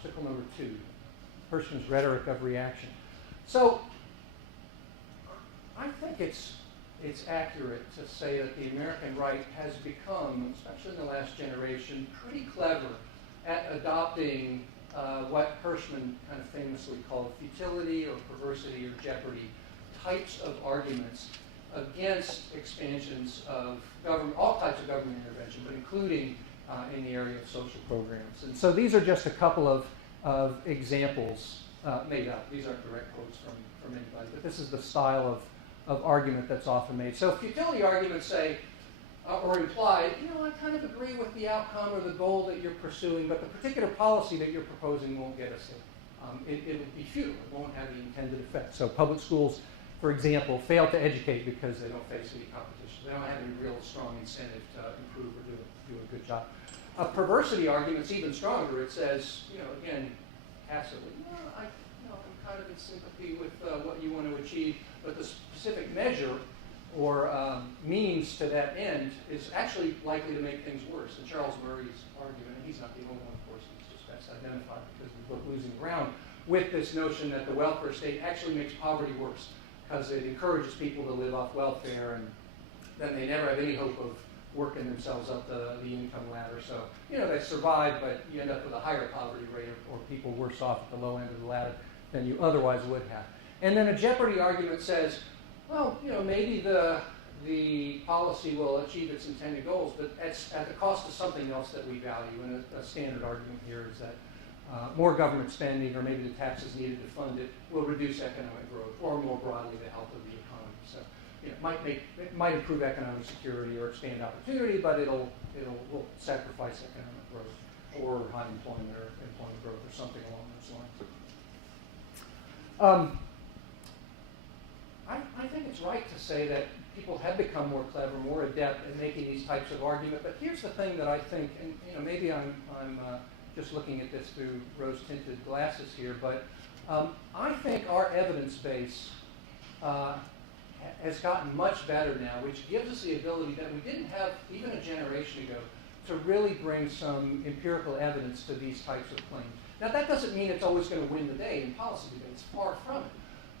obstacle number 2, Hirschman's rhetoric of reaction. So I think it's accurate to say that the American right has become, especially in the last generation, pretty clever at adopting what Hirschman kind of famously called futility or perversity or jeopardy types of arguments against expansions of government, all types of government intervention, but including in the area of social programs. And so these are just a couple of examples made up. These aren't direct quotes from anybody, but this is the style of argument that's often made. So futility arguments say, or imply, I kind of agree with the outcome or the goal that you're pursuing, but the particular policy that you're proposing won't get us there. It would be futile. It won't have the intended effect. So public schools, for example, fail to educate because they don't face any competition. They don't have any real strong incentive to improve or do a good job. A perversity argument's even stronger. It says, again, passively, I'm kind of in sympathy with what you want to achieve, but the specific measure or means to that end is actually likely to make things worse. And Charles Murray's argument, and he's not the only one, of course, he's just best identified because of the book Losing Ground, with this notion that the welfare state actually makes poverty worse because it encourages people to live off welfare, and then they never have any hope of working themselves up the income ladder. So, they survive, but you end up with a higher poverty rate or people worse off at the low end of the ladder than you otherwise would have. And then a jeopardy argument says, well, maybe the policy will achieve its intended goals, but at the cost of something else that we value. And a standard argument here is that more government spending, or maybe the taxes needed to fund it, will reduce economic growth, or more broadly, the health of the economy. So it might improve economic security or expand opportunity, but will sacrifice economic growth or high employment or employment growth or something along those lines. I think it's right to say that people have become more clever, more adept at making these types of arguments. But here's the thing that I think, and maybe I'm just looking at this through rose-tinted glasses here, but I think our evidence base has gotten much better now, which gives us the ability that we didn't have even a generation ago to really bring some empirical evidence to these types of claims. Now, that doesn't mean it's always going to win the day in policy debates, far from it.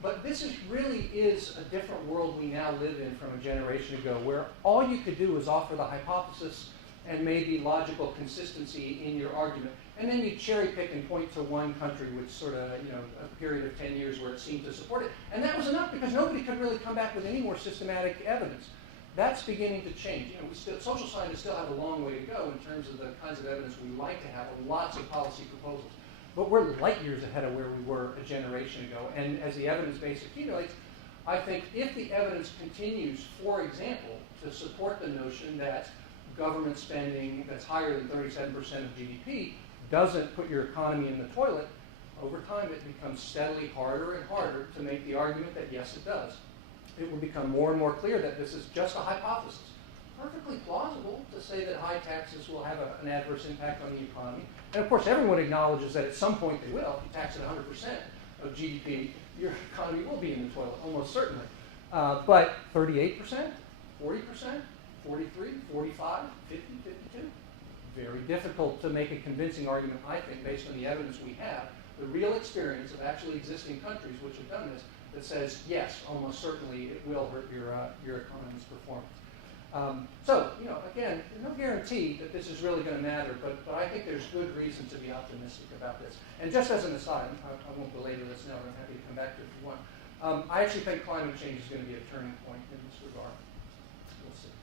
But this really is a different world we now live in from a generation ago, where all you could do is offer the hypothesis and maybe logical consistency in your argument. And then you cherry pick and point to one country with sort of, a period of 10 years where it seemed to support it. And that was enough because nobody could really come back with any more systematic evidence. That's beginning to change. Social scientists still have a long way to go in terms of the kinds of evidence we like to have, lots of policy proposals. But we're light years ahead of where we were a generation ago. And as the evidence base accumulates, I think if the evidence continues, for example, to support the notion that government spending that's higher than 37% of GDP doesn't put your economy in the toilet, over time it becomes steadily harder and harder to make the argument that yes, it does. It will become more and more clear that this is just a hypothesis. Perfectly plausible to say that high taxes will have an adverse impact on the economy. And of course, everyone acknowledges that at some point they will. If you tax at 100% of GDP, your economy will be in the toilet, almost certainly. But 38%, 40%, 43, 45, 50, 52, very difficult to make a convincing argument, I think, based on the evidence we have, the real experience of actually existing countries which have done this, that says, yes, almost certainly it will hurt your economy's performance. So, again, no guarantee that this is really going to matter, but I think there's good reason to be optimistic about this. And just as an aside, I won't belabor this now, but I'm happy to come back to it if you want. I actually think climate change is going to be a turning point in this regard. We'll see.